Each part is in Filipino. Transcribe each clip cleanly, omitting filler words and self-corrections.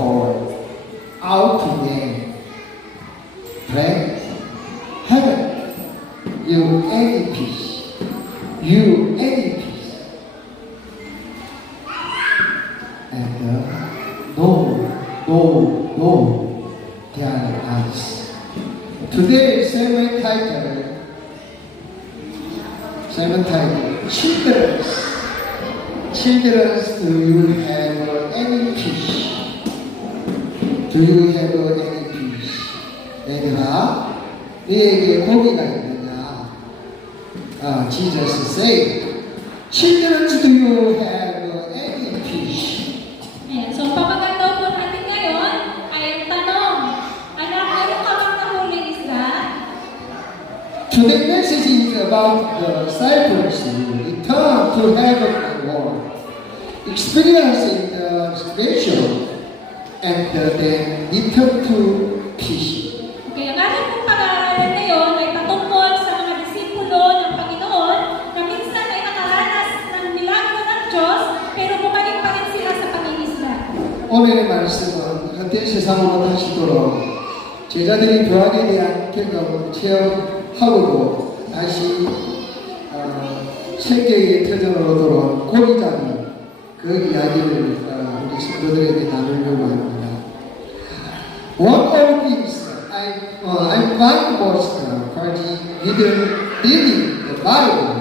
called out to them. Pray, heaven, you any peace, you any peace. And no, their eyes. Today's sermon title, Children, do you have any peace? Do you have any peace? 얘들아, 너에게 고기가 있느냐? Jesus said, Children, do you have any peace? So, papaganda po natin ngayon ay ang tanong, anak, meron ka bang nahuling isda? Today's message is about the disciples return to heaven and world, experiencing the salvation, and then return to peace. Okay, ang ating pong pag-aaralan ngayon ay patungkol sa mga disipulo ng Panginoon na minsan ay nakaranas ng milagro ng Diyos, pero bumalik pa rin sila sa pangingisda. 오늘의 말씀은 현대 세상으로 다시 돌아온 제자들이 부활에 대한 경험을 체험하고 다시 세계의 터전으로 돌아온 고기잡이 그 이야기를 우리 성도들에게 나누려고 합니다. One of these I find most reading the Bible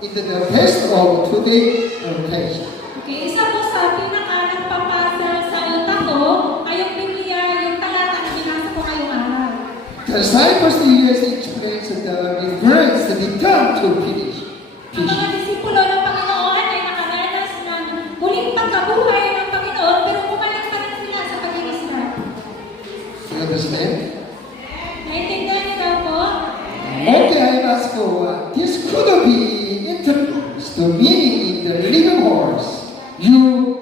in the best of today's text. Okay, isa po sa pinaka-nagpapasa sa utak ko ay yung Biblia, yung talata na binasa ko ngayong araw. The disciples explains the reverse, the return to peace. Ang mga disipulo ng Panginoon ay nakaranas ng muling pagkabuhay ng Panginoon, pero bumalik pa rin sila sa pangingisda. You understand? Naintindihan niyo daw po? Okay, I ask this could be introduced to meaning in the living horse. You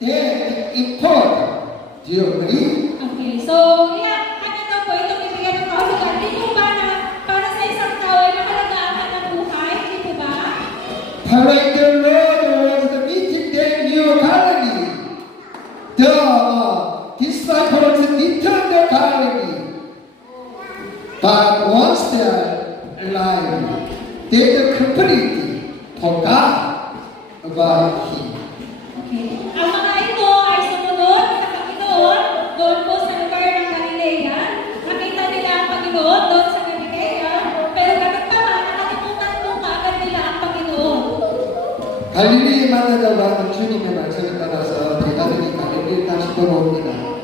dead important. Do you agree? Okay, so, ano daw po, ito bibigyan ng kahulugan. Di po ba na para sa isang tao ay nakalagaan ng buhay? Di po ba? Following the Lord was the meeting them New Galilee. The disciples returned to Galilee. But once they are alive, they completely forgot about Him. Okay. Ang mga ito ay sumunod sa Panginoon doon po sa lugar ng Galilea. Nakita nila ang Panginoon doon sa Galilea, pero ganun pa man, nakalimutan po kaagad nila ang Panginoon. 갈릴리에 만나자고 하는 주님의 말씀에 따라서 제자들이 갈릴리에 다시 돌아옵니다.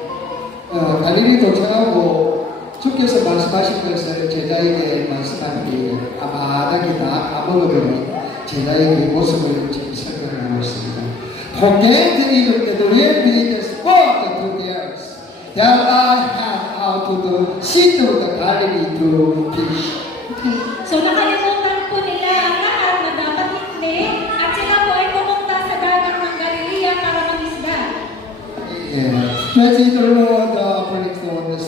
갈릴리 도착하고 주께서 말씀하신 것을 제자에게 말씀한 게 아마당이 다 까먹어버린 제자에게 모습을 지금 설명하고 있습니다. Forget even the real religious sport to theirs. They are had out to the sea to the Galilee to fish. Okay. So nakalimutan po nila ang lahat na dapat hindi at sila po ay pumunta sa dagat ng Galilea para mangisda. Praise the Lord, praise the Lord.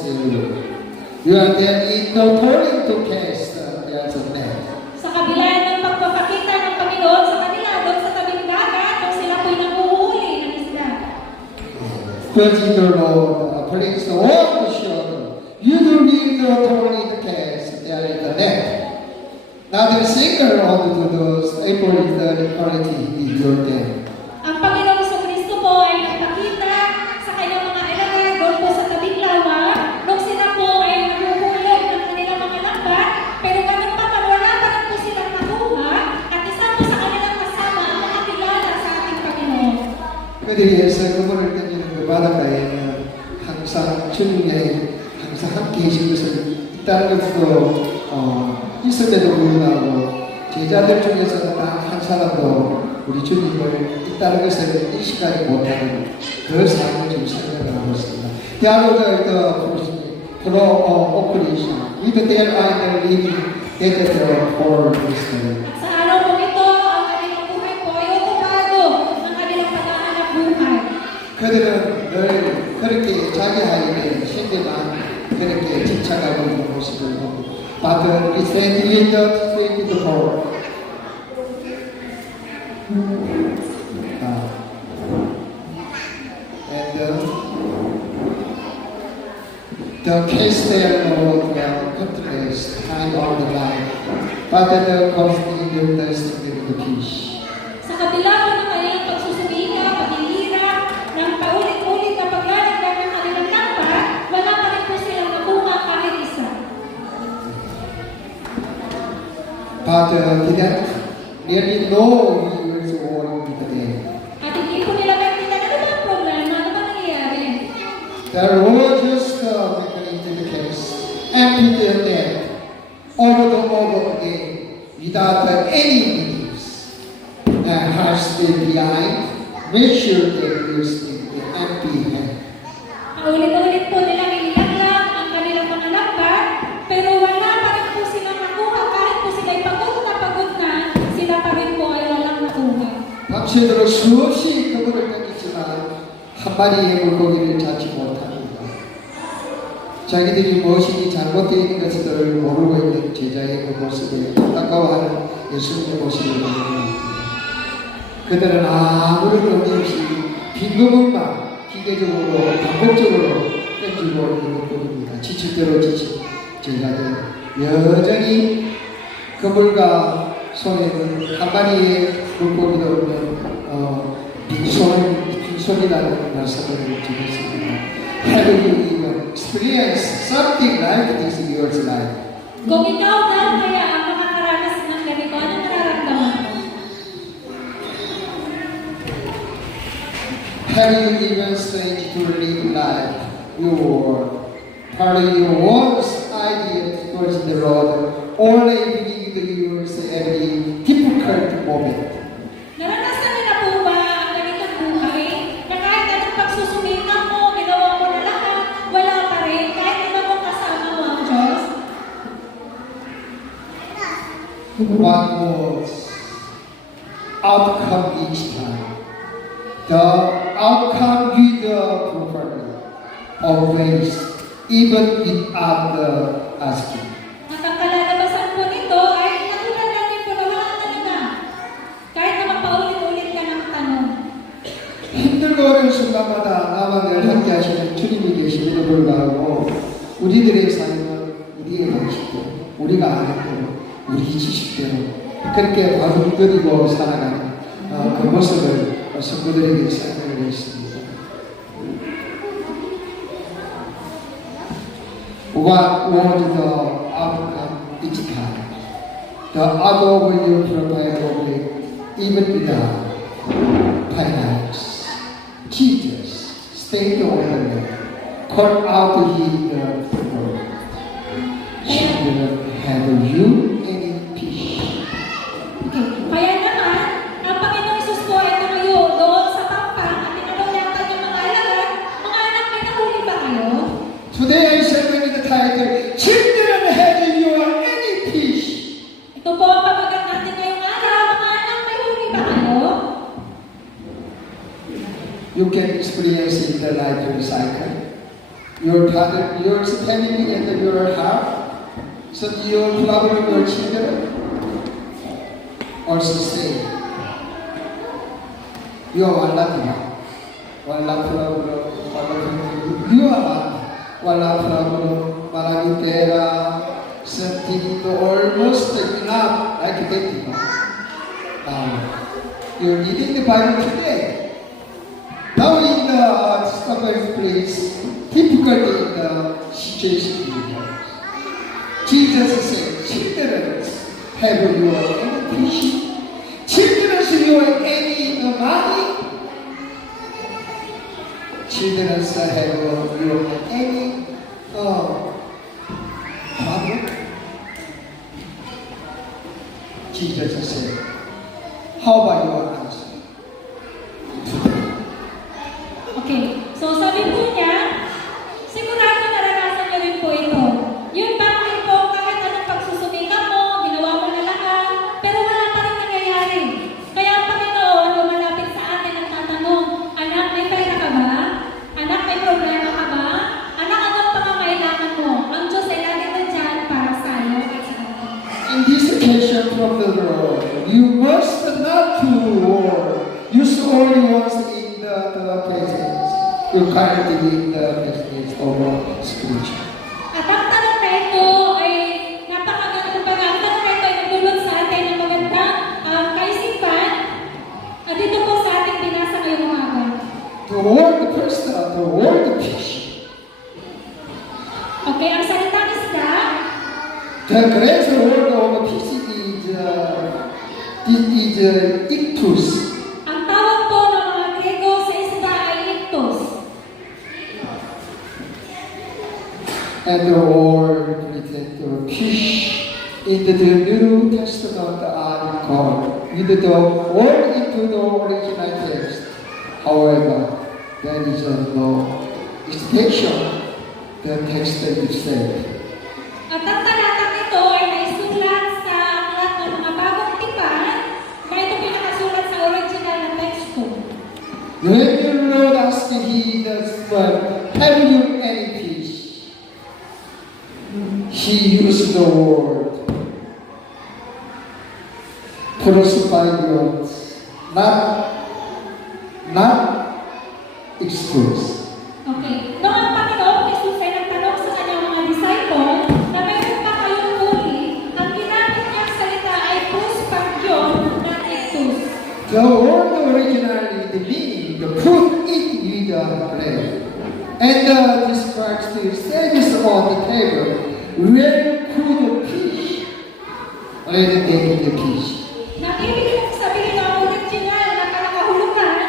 You are there in the pouring to cast there's a net. Sa kabila ng pagpapakita ng Panginoon sa kanila doon sa tabing dagat nung sila po'y nanguhuli ng isda. Praise the Lord, praise the Lord, sure. You do need the pouring to cast there in the net. Now the singer on to those able the quality in your day. Ang Panginoong Kristo po ay nagpakita sa kanyang mga alagad doon po sa tabing lawa nung sila po ay nahuhulog ng kanilang mga lambat, pero ganun pa man wala pa rin po silang nakuha at isa po sa kanilang kasama ang nakakilala sa ating Panginoon. 그들이 세금을 던지는 그 바닷가에는 항상 주님이 항상 함께 계신 것을 있다는 것도 있음에도 불구하고 제자들 중에서는 딱 한 사람도 우리 주님을 있다는 것을 인식하지 못하는 그 삶을 좀 설명을 하고 있습니다. 대학로의 pro-operation with their either living at their whole history. At sa araw po ito, ang kanilang buhay po ay okupado ng kanilang paghahanap buhay. 그들은 늘 그렇게 자기에게 힘들만 그렇게 집착하고 있는 모습을 봅니다. But it's in the 24. And The case there, Lord, well, countless time on the line, but the conflict in the spirit of peace. Sa kabila po ng kanilang pagsusumika, paghihirap, ng paulit-ulit na paglalagdag ng kanilang lapat, wala pa rin po silang nakuha kahit isa. But didn't really know he was warring with the dead. At hindi po nila maintindihan ano ba ang problema, ano ba nangyayari? The Lord just making into the case, empty the dead, over and over again, without any beliefs. And heart still behind, make sure that you still the empty hand. Paulit-ulit po nilang inilaglag ang kanilang mga lapat, pero wala pa rin po silang nakuha kahit po sila'y pagod na, sila pa rin po ay walang nakuha. 밤새도록 수없이 그분을 땡겼지만 한 마리의 물고기를 잡지 못합니다. 자기들이 무엇인지 잘못되어 있는 것들을 모르고 있는 제자의 그 모습을 안타까워하는 예수님의 모습을 보입니다. 그들은 아무런 의미 없이 빈구멍만 기계적으로 반복적으로 던지고 있는 뿐입니다. 지칠 대로 지친 제자들 여전히 그물과 손에는 한 마리의 물고기도 없는 빈손이라는 말씀을 드렸습니다. Have you even experienced something like this in your life? Kung ikaw daw kaya ang makakaranas ng ganito, anong nararamdaman mo? Have you even staged to live life your part of your one's idea towards the Lord, only believing that you will say every difficult moment? Naranasan niyo na po ba ang ganitong buhay? Na kahit anong pagsusumikan mo, ginawa mo na lahat, wala pa rin, kahit iba mong kasama mo ang Diyos? What was outcome each time? The outcome with the prophet always, even without the asking. At ang kalalabasan po nito ay natural lang din po na wala talaga. Kahit naman paulit-ulit ka ng tanong. 힘들고 어려운 순간마다 나와 늘 함께 하시는 주님이 계심에도 불구하고 우리들의 삶은 우리의 방식대로, 우리가 아는 대로, 우리 지식대로 그렇게 바둑거리고 살아가는 그 모습을 성도들에게 설명을 했습니다. What was the outcome each time? The other will you provide only even without finance. Jesus stayed over there, called out to him the people. Children, have you any peace? Okay. Kaya naman, ang Panginoong Isus po ay tumayo doon sa pampang at tinanong niya ang kanyang mga alagad, mga anak, may nahuli ba kayo? Today I serve with the title, Children, have you any peace? Ito po ang pamagat natin ngayong araw, mga anak, may huli ba kayo? You can experience in the life of cycle. Your father, your family and your heart. So your problem, your children also say, you are wala problem, you are wala problem, maraming pera, something almost enough, like that. You're reading the Bible today. Now in the stubborn place, difficult in the situation we have. Jesus said, children, have you any peace? Children, you have any money? Children, have you any problem? Jesus said, how about your answer? Okay, so sabi po niya, sigurado naranasan niyo rin po ito. Yung bakit po, kahit anong pagsusumika mo, ginawa mo na lahat, pero wala pa rin nangyayari. Kaya ang Panginoon, lumalapit sa atin at tatanong, anak, may pera ka ba? Anak, may problema ka ba? Anak, anong pangangailangan mo? Ang Diyos ay lagi nandyan para sa iyo at sa atin. In this occasion from the Lord, you must not to war. Use only once in the presence. You can't be in the presence of spiritual. the word fish. Okay, ang salitang isda, The Greek word of fish is ictus. ang tawag po ng mga Grego sa isda ay ictus. And the word written to fish in the New Testament are called with the word into the original text. However, there is no distinction. The text itself. At ang talatang ito ay naisulat sa aklat ng mga bagong tipan na ito pinakasulat sa original na teksto. When the Lord asked Jesus, have you any fish? He used the word crucified words, not excuse. Okay. Noong ang Panginoong Jesus ay nagtanong sa kanyang mga disciple na mayroon pa kayong huli, ang ginamit niyang salita ay crucifixion ng ictus. The word originally the meaning, the put it with the bread, and describes the service on the table where could the fish, already taken the fish. Nang ibig kong sabihin ng original na kalakahulugan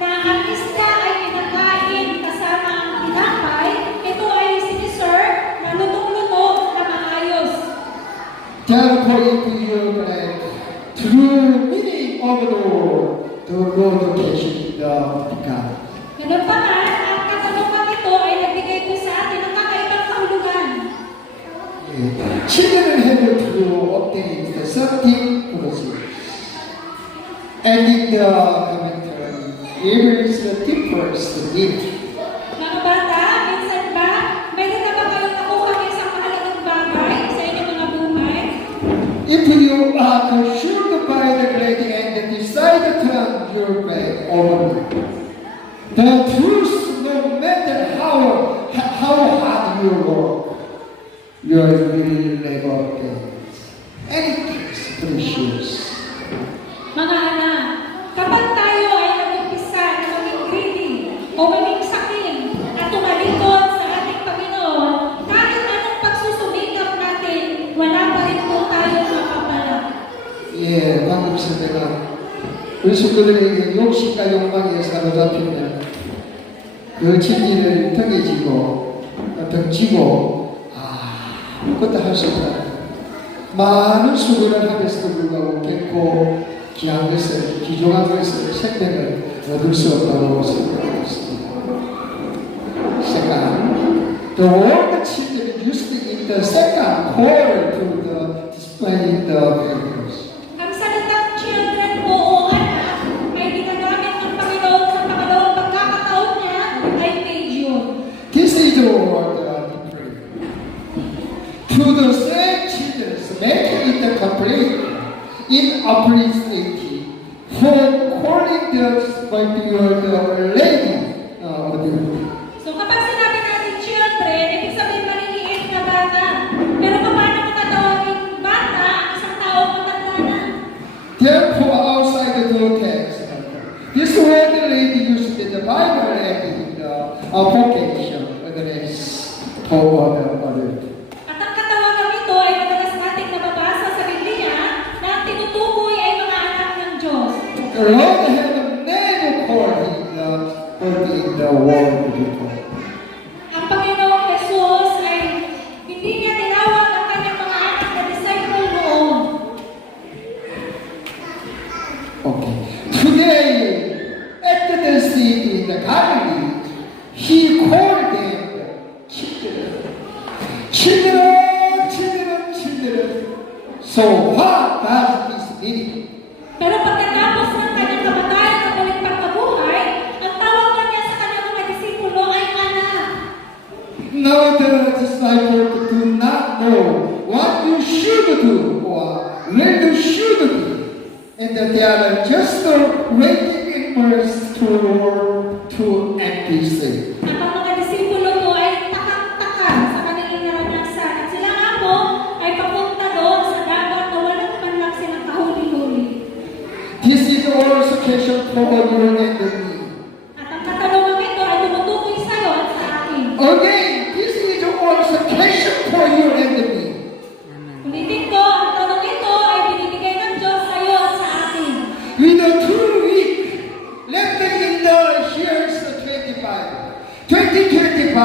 na ang isda ay kinakain kasama ang tinapay, ito ay siniserve na lutong-luto na maayos. Therefore, if you bread, true meaning of the Lord catching the God. Ganun pa man, ang katanungan ito ay nagbigay ko sa atin ng kakaibang kahulugan. Children have to obtain the something process. And in the commentary, here is the difference meaning. Mga bata, minsan ba, mayroon na ba kayong nakuha ng isang mahalagang bagay sa inyong mga buhay? If you are consumed by the great and decide to turn your back over it, the truth, no matter how hard you work, you will never get anything precious. Mga anak, kapag tayo ay nag-umpisa na maging greedy o maging saking at tumalikod sa ating Panginoon, kahit anong pagsusumikap natin, wala pa rin po tayo mapapala. 예, 방금 내가 우리 친구들에게 욕심과 욕망에 사로잡히면 그 진리를 등에 지고 덩치고 아무것도 할 수 없다. 많은 수고를 함에서도 불구하고 결코 귀한 것을, 귀중한 것을, 생명을 얻을 수 없다고 생각했습니다. Second, the word children used in the second quarter to the display the miracles. Ang salitang children po o anak ay ginagamit ng Panginoon sa pangalawang pagkakataon niya ay medyo. This is the word decree. To the same children, making it complete in appreciating for calling by the lady. So kapag sinabi natin children, ibig sabihin maliliit na bata. Pero paano matatawagin bata ang isang taong matanda na? Therefore, outside the text, this word lady used in the Bible in the vocation, whether it's toward the other. At ang katawagan nito ay madalas nating nababasa sa Biblia na ang tinutukoy ay mga anak ng Diyos. The Lord had never called him in the world before. Ang Panginoong Jesus ay hindi niya tinawag ang kanyang mga anak na disciple noon. Okay. Today, after the city in the Galilee, he called them children. Children, children, children. So what does this mean? Pero pagkatapos ng kanyang kamatayan at muling pagkabuhay, ang tawag niya sa kanyang mga disipulo ay anak. Now the disciples do not know what you should do or where you should be. And that they are just waiting in verse to NPC. At ang mga disipulo po ay takang-taka sa kanilang naranasan. At sila nga po ay papunta doon sa dagat na walang man lang silang kahuli-huli. This is also question for you and me. At ang katanungan Again, this is also occasion for your enemy. Ulitin ko, ang tanong ito ay binibigay ng Diyos sa iyo at sa akin. With the 2 week left in the years 2025,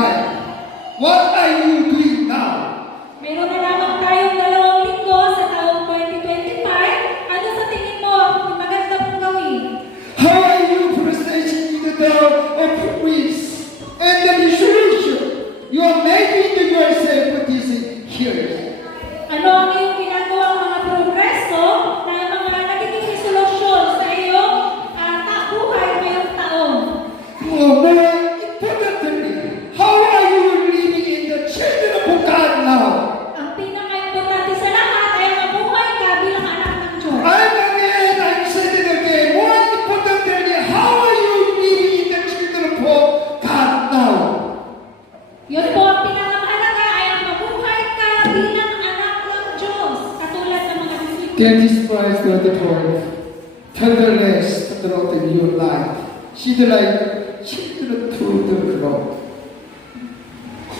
what are you doing now? Meron na lamang tayong 2 linggo sa taong 2025. Ano sa tingin mo ang maganda mong gawin? How are you processing the peace and the resolution you are making to yourself for this year? Ano ang iyong ginagawang mga progreso na mga nagiging resolusyon sa iyong buhay ngayong taon? More importantly, how are you living in the children of God now? Ang pinaka-importante sa lahat ay mabuhay ka bilang anak ng Diyos. I'm saying it again. More importantly, how are you living in the children of God now? Yun po ang pinakamahalaga ay ang mabuhay ka bilang anak ng Diyos. Katulad ng mga disipulo. That is Christ the Lord. Tenderness throughout your life. She's like children to the Lord.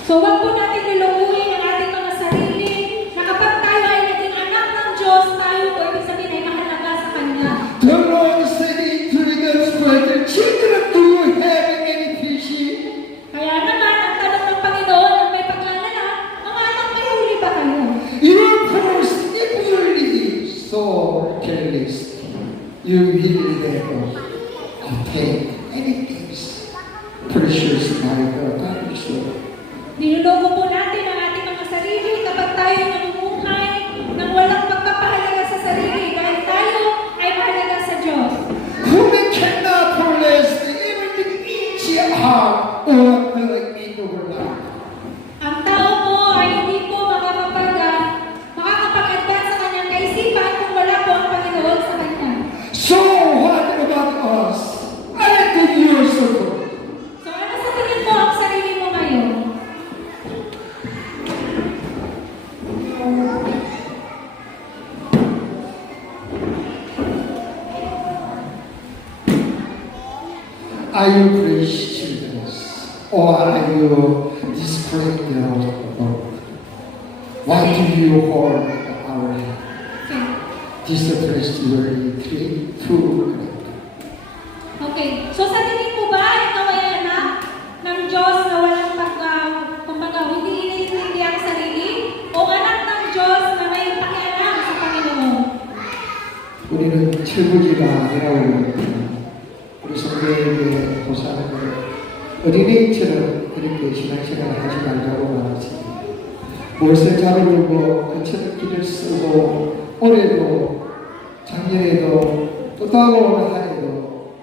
So wag po natin lulukuhin ang ating mga sarili na kapag tayo ay naging anak ng Diyos, tayo po ibig sabihin ay mahalaga sa Kanya. The Lord said into the Scripture, children, do you have any fishing? Kaya naman, ang tanong ng Panginoon ang may paglalala, mga anak, may huli ba kayo? Your first, if you really so careless, you will never obtain anything precious like God is Lord. Niluloko po natin ang ating mga sarili kapag tayo namumuhay nang walang pagpapahalaga sa sarili dahil tayo ay mahalaga sa Diyos. Whom we cannot possess everything each heart or in our life. Ang tao po ay hindi po makakapag-advance sa kanyang kaisipan kung wala po ang Panginoon sa kanya. So what about us? I like to hear so. So ano sa tingin mo ang sarili mo ngayon? Are you Christians or are you displaying the Lord? Why do you hold our hand? Okay. This is the first very true. Okay. So sa tingin mo ba ikaw ay anak ng Diyos na walang kumbaga hindi iniintindi ang sarili? O anak ng Diyos na may pakialam sa Panginoon? 우리는 철부지가 아니라고 우리 성경에 보사는 어린애처럼 이렇게 신앙생활을 하지 말자고 말했습니다. 무엇을 잡으려고 거쳐는 길을 쓰고 올해도 작년에도 또 다가오는 한 해도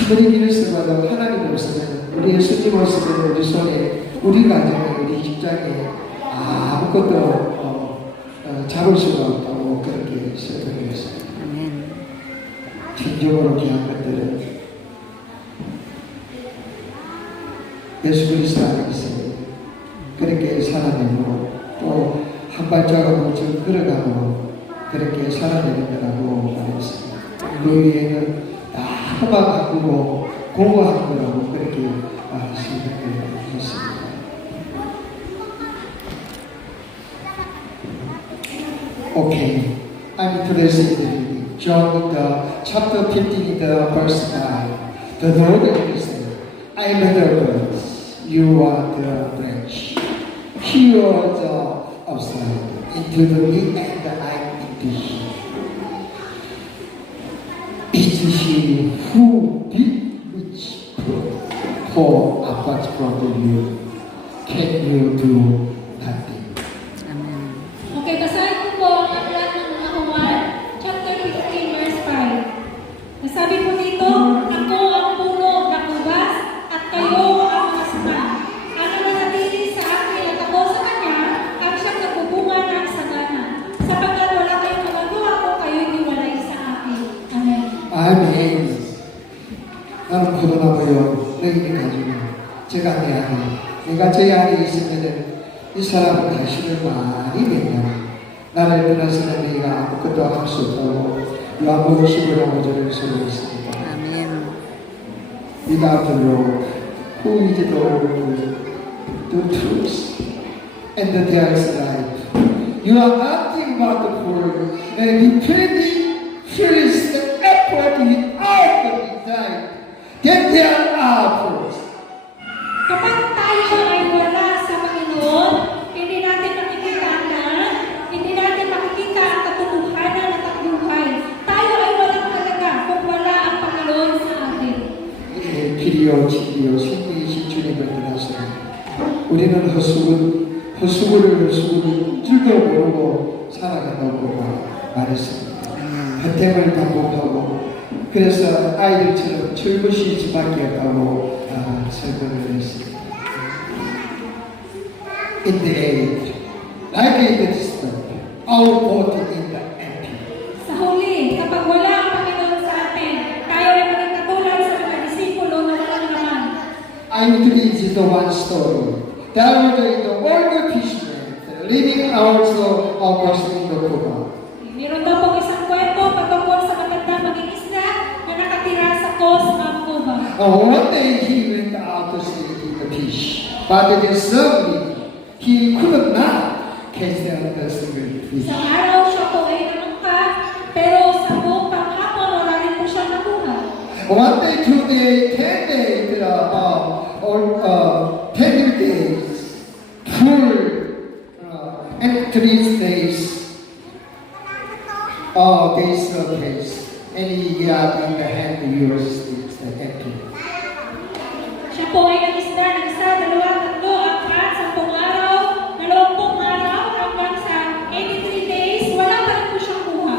아무리 길을 써봐도 하나님 없으면 우리의 스님 없으면 우리 손에 우리 가정에 우리 직장에 아무것도 잡을 수가 없다고 그렇게 설명했습니다. 진정으로 귀한 것들은 예수 그리스도 안에서 그렇게 살아내고 또 한 발자국 먼저 걸어가고 그렇게 살아내는 거라고 말했습니다. 그 위에는 다만 바꾸고 공부한 거라고 그렇게 생각했습니다. Okay, I'm interested in John chapter 15, verse 9. The Lord said, I am the branch, you are the branch. He was outside into the me and I into him. It's he who did which for apart from you can you do nothing. Okay, basahin ko po ang aklat ng mga Juan, chapter 15, verse 5. Nasabi po dito, ako ang puno ng ubas at kayo ang mga sanga. Ang nananatili sa akin at ako sa kanya, ang siyang nagbubunga ng sagana. Sapagkat wala kayong magagawa kung kayo'y hiwalay sa akin. Amen. 아멘. 나는 포도나무요. 너희는 가지고 제가 내 안에 내가 제 안에 있으면 이 사람은 당신을 많이 맺냐. 나를 떠나서는 너희가 아무것도 할 수 없다고 요한복음 15장 5절을 설명했습니다. 아멘. Without the Lord, who is the Lord? the truth, and there is life. You are acting wonderful, and you pretty fierce the effort without the desire. Then there are fruits. Kapag tayo ay wala sa Panginoon, hindi natin makikita ang daan, hindi natin makikita ang katotohanan at ang buhay. Tayo ay walang halaga kung wala ang Panginoon sa atin. 길이요 진리요 신이신 주님을 떠나서 우리는 헛수고를 줄도 모르고 살아간다고 말했습니다. 헛됨을 반복하고 그래서 아이들처럼 철부시 집 밖에 가고 설명을 했습니다. In the age, like in the distant, our boat in the empty. Sa huli, kapag wala ang Panginoon sa atin, tayo ay maging katulad sa mga disipulo na walang laman. I need to read the one story. That was the older fisherman living also almost in the Cuba. Meron daw pong isang kwento patungkol sa matandang maging isda na nakatira sa coast ng Cuba. One day he went out to see the fish, but suddenly he could not catch the single fish. Isang araw siya po ay namangka, pero sa buong panghapon wala rin po siya nakuha. One day, 2 days, 10 days, 10 days, full, and 3 days, days of days, and he in the hand yours is the empty. Siya po ay nag-isda ng isa, dalawa, tatlo, apat, 10 araw, 20 araw, hanggang sa 83 days, wala pa rin po siyang kuha.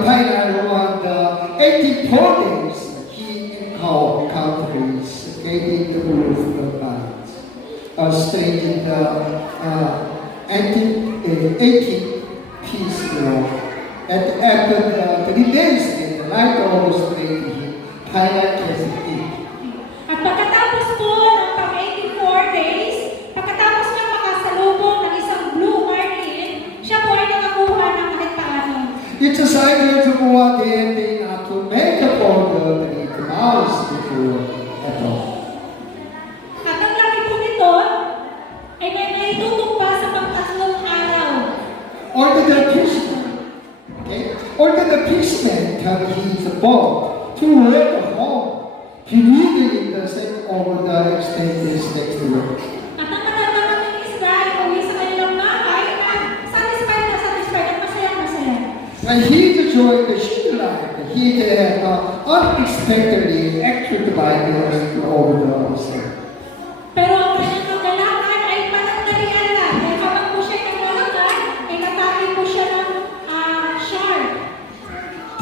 Final on the 84 days, he encounters getting the roof of light, strange in the 80 piece after the 3 days, the light almost made him final as it. At pagkatapos po ng pang-84 days, pagkatapos niya makasalubong ng isang blue marlin, siya po ay nakakuha ng kahit paano. It's a cycle to go out there and not to make a order that it allows before at all. At ang laki po nito ay may naitutok pa sa pang-tatlong araw. Order the fisherman, okay? Order the fisherman come his boat to work home. He legally doesn't over the extended next to work. At ang katataman ng isda ay uwi sa kanilang bahay na satisfied at masaya. And he enjoyed the ship life. He had unexpectedly acted by the over the ocean. Pero ang kanyang kagalakan ay panandalian lang. Dahil habang po siya naglalakad, ay natake po siya ng shark.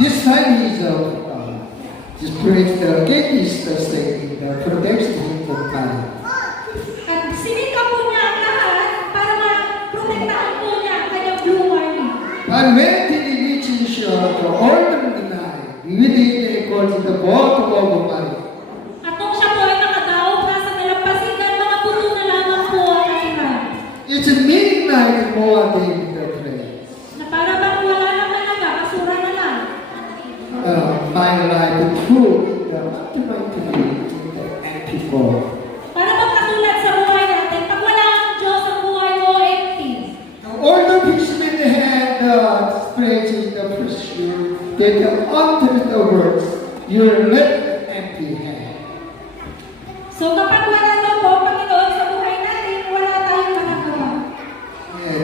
This time he's this brings the gate is the state that protects him from fire. At sinika po niya ang lahat para maprotektahan po niya ang kanyang blue marlin. But when he reaches shore, the order of the night, immediately calls the boat of the fire. At nung siya po ay nakadaog, nasa nalampasigan, mga puto na lamang po ang natira. It's a midnight more than the place. Na para bang wala lang talaga, basura na lang. My life through the ultimately the empty boat. Para bang katulad sa buhay natin, pag wala ang Diyos, ang buhay mo empty. All the fishermen had experience in the pursuit. They can utter the words, your left empty hand. So kapag wala daw po, Panginoon, sa buhay natin, wala tayong magagawa.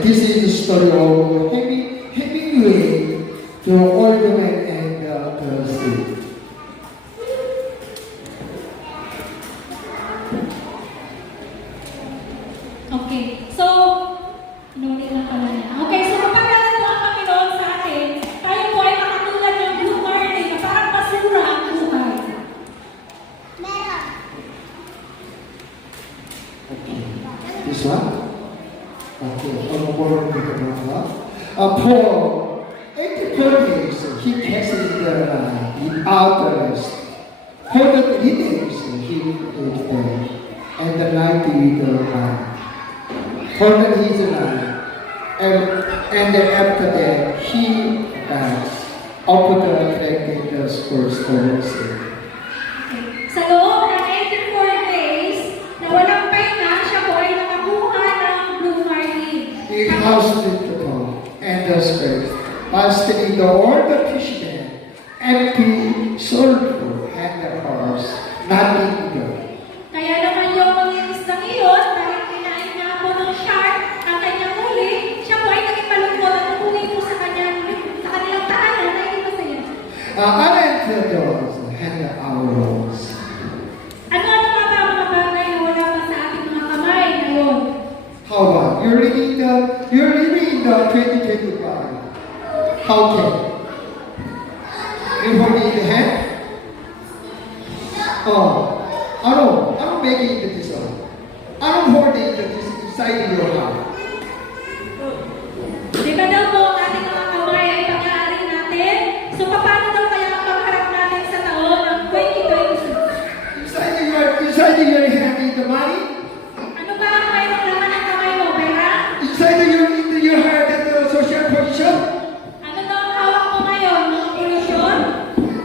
This is the story of Hemingway, the old man and the sea. Okay, so, inulit lang pala niya. Okay, so kapag natin po ang Panginoon sa atin, tayo po ay makatulad ng blue marlin na parang basura ang buhay. Okay. This one? Okay. Paul, 84 days, he casts the without the rest. For the 3 days, he is there, and the night he will come. For his life, and after that, he dies. After the attracting the spurs for Sa loob ng 84 days na walang pahinga, siya po ay Fasting the order fishermen, empty, soulful, and the horse, nothing good. Kaya naman yung mga isdang iyon, dahil kinain niya po ng shark ang kanyang huli, siya po ay naging malungkot at umuwi po sa kanilang tahanan na hindi masaya. Aren't those and the arrows? Ano pa ba ang mga bagay na wala pa sa ating mga kamay ngayon? How about you're living in the 2025? How can? You hold in the hand? Oh, I'm making the design. I'm holding the this inside your heart. Di ba daw po ang ating mga kamay ay pag-aari natin? So paano daw kaya ang pagharap natin sa taon ng 2026? Inside your hand is the money. Ano ba ang mayroong laman ng kamay mo, pera? Inside your heart is the social position. Ano daw ang hawak mo ngayon, mga polusyon?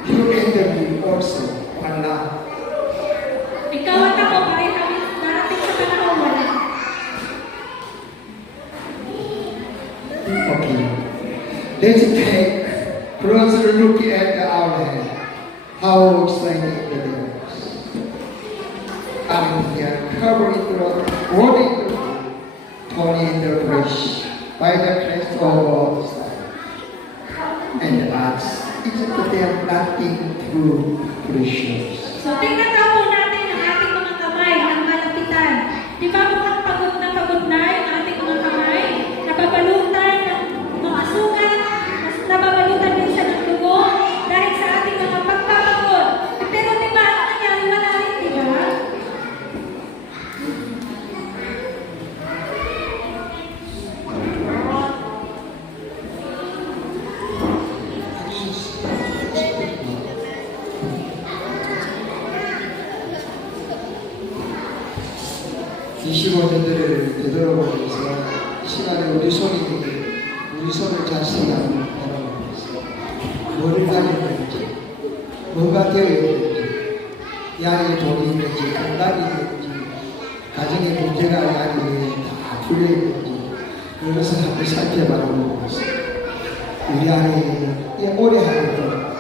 You interview also. Wala. Ikaw at ako, pareho kami narating sa panahon wala. Okay. Let's take closer look at our hand. How exciting it is. I'm here covering the rolling the turning the brush by the crest of the sun. And ask, isn't there nothing too precious? So tingnan daw po natin ang ating mga kamay, ang malapitan. Di ba mukhang pagod na yung ating mga kamay? Nababalutan ng mga sugat, nababalutan din siya ng dugo dahil sa ating mga pagpapagod. Pero di ba, ano nangyari? Wala rin, di ba? 이 25년들을 되돌아보면서 이 시간에 우리 손을 자신이 한번 바라보면서 뭐를 가지고 있는지, 뭐가 되어 있는지, 양의 돈이 있는지, 건강이 있는지, 가정의 문제가 양이 다 풀려 있는지 이것을 한번 살펴보면서 우리 안에 있는 이 오래 하는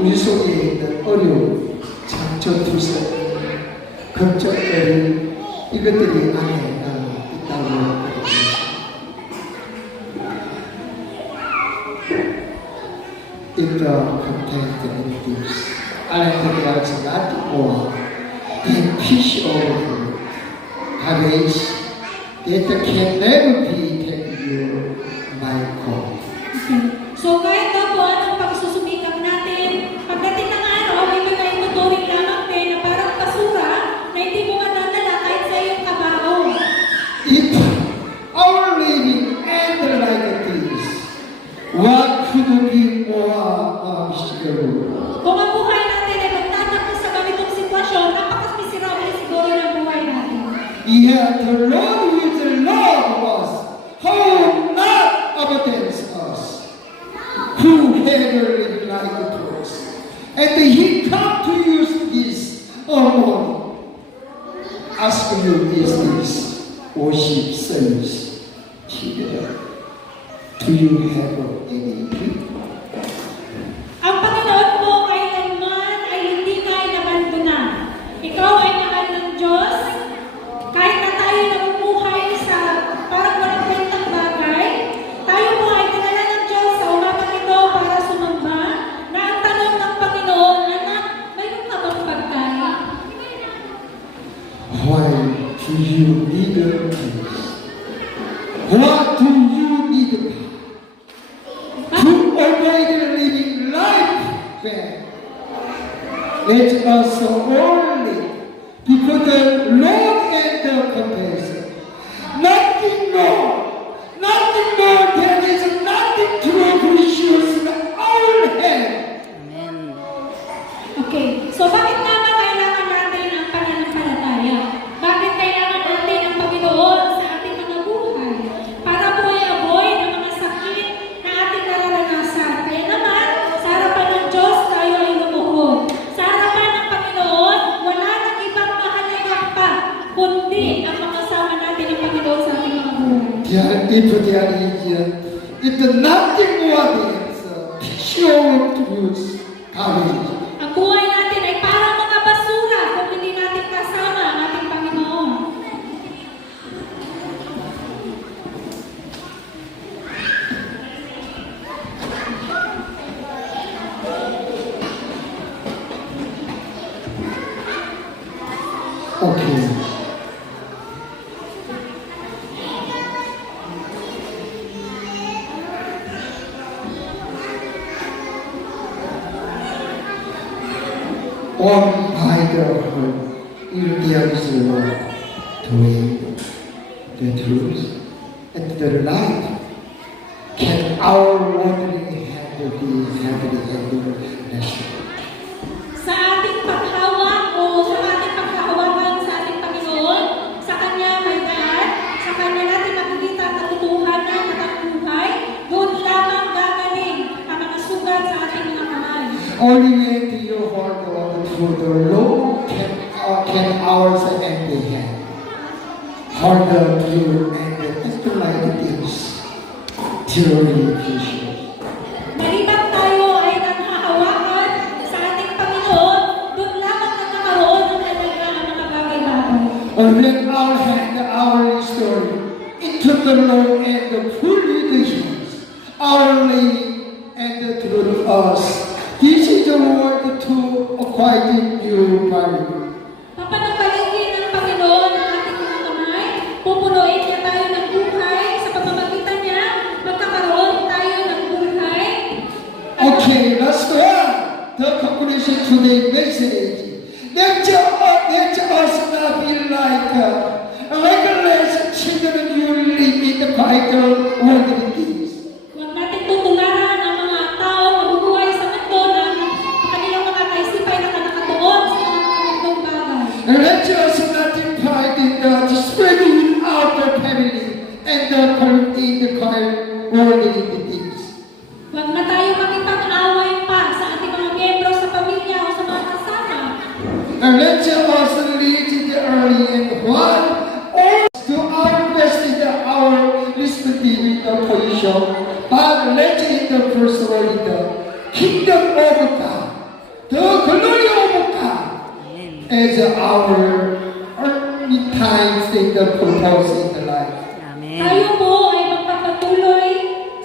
우리 속에 있는 어려움, 상처, 투석, 걱정들 이것들이 안에 있다고 보겠습니다. In the content in this, I think there is nothing more than peace over courage that can never be taken you by God. So kahit daw po anong pagsusumikap natin, pagdating ng araw, may mga ituturing lamang din na parang basura na hindi mo madadala kahit sa iyong kabaho. If our living ended like this, what could be more miserable? Kung ang buhay natin ay magtatakbo sa ganitong sitwasyon, napakamiserable siguro ng buhay natin. Yet the Lord with the love us, who not abandons us, who never lived like it was. And He come to use this morning. Ask you is this worship service together. Do you have any people? Ang Panginoon po kailanman ay hindi tayo nabandunan. Ikaw ay mahal ng Diyos. Kahit na tayo namumuhay sa parang walang kwentang bagay, tayo po ay dinala ng Diyos sa umagang ito para sumamba na ang tanong ng Panginoon, anak, mayroon ka bang pagkain? Why do you need peace? What do you need to avoid living life back? Let us only because the Lord and the compassion. Nothing more. There is nothing too precious in our hand. Okay, so bakit nga ba kailangan natin ang pananampalataya? Bakit kailangan natin ang Panginoon sa ating mga buhay? Para po i-avoid ang mga sakit na ating nararanasan. Kaya naman, sa harapan ng Diyos, tayo ay lumuhod. Sa harapan ng Panginoon, wala nang ibang mahalaga pa, kundi ang makasama natin ang Panginoon sa ating mga buhay. If there is, it's nothing more than show to use courage. Ang buhay natin ay parang mga basura kung hindi natin kasama ang ating Panginoon. Okay. On by the Indians to the truth and the light. Can our wandering handle these heavenly nation? Sa ating paghawak o sa ating paghahawakan sa ating Panginoon, sa Kanya may daan, sa Kanya natin makikita ang katotohanan at ang buhay, doon lamang gagaling ang mga sugat sa ating mga kamay. Only when you hold on to the Lord can ours empty hand. Hold on to and the light things. Truly precious. Nalibang tayo ay nanghahawakan sa ating Panginoon, doon lamang nagkakaroon ng halaga ang mga bagay-bagay. And let our hand our story into the Lord and the fully the hands, our lady and the truth of us. This is the word to acquire you by. Papanampaligin ng Panginoon ang ating mga kamay, pupunuin niya tayo ng buhay, sa pamamagitan niya, magkakaroon tayo ng buhay. Okay, let's go on. The conclusion to the message. Let us not be like a less children you live in the vital worldly things. Huwag natin tutularan ang mga tao mabubuhay sa mundo na kanilang mga kaisipan na nakatuon sa mga mundong bagay. And let us not divide in the spreading out the family and the worldly things. Huwag na tayo makipag-away pa sa ating mga miyembro sa pamilya o sa mga kasama. And let us lead in the early and one or to our best in our respective position, but let in the first world in the kingdom of God, the glory of God, as our early times in the purpose in the life. Tayo po ay magpapatuloy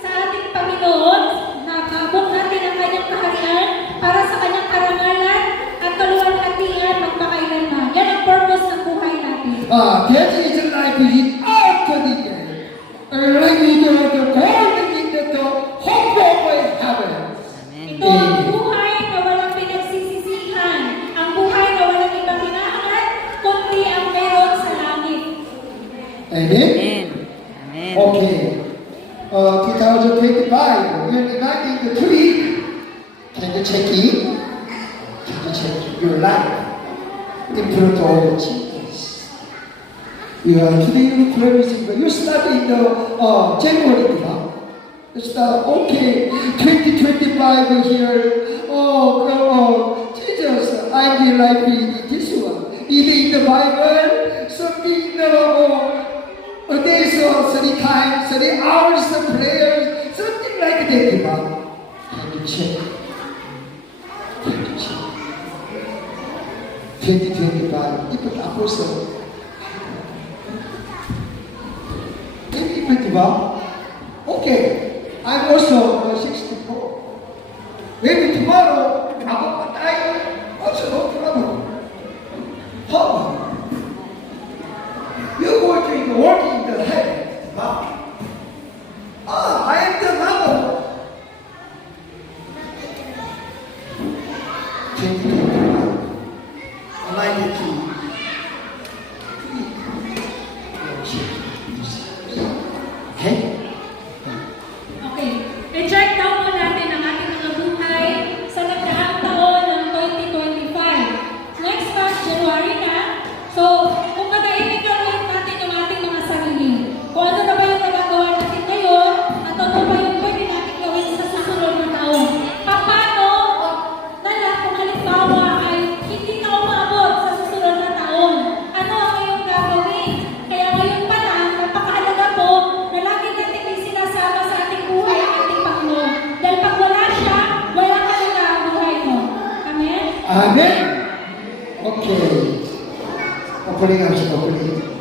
sa ating Panginoon na kabot natin ang kanyang kaharian para sa kanyang karangalan at kaluwalhatian magpakailanman. Yan ang purpose ng buhay natin. That is life in after the end. Like we know the golden in the hope of heaven. Ito ang buhay na walang pinagsisisihan. Ang buhay na walang ibang hinahangat, kundi ang meron sa langit. Amen? Okay. 2025, we're uniting the three. Can you check in? Can you check your life in front of Jesus? Today you praising, but you start in the January, huh? You start, okay, 2025 here. Jesus, I feel like in this one. Either in the Bible, something, a day so 30 times, 30 hours of prayers, something like that, huh? Can you check? Can you check? 2025, ipag-tapos na. 2025? Okay. I'm also 64. Maybe tomorrow, ako pa tayo. Also, no problem. How? You're working the head. I am the mother. 2025. I like it too. Okay? Okay. I-check down mo natin ang ating mga buhay sa nagdaang taon ng 2025. Next month, January na. So, kung mag-i-evaluate natin yung ating mga sarili. Kung ano na ba yung nagagawa natin ngayon, at ano ba yung pwede natin gawin sa susunod na taon. Paano, kung halimbawa, Amen? Okay. Papuling ang sa papuling.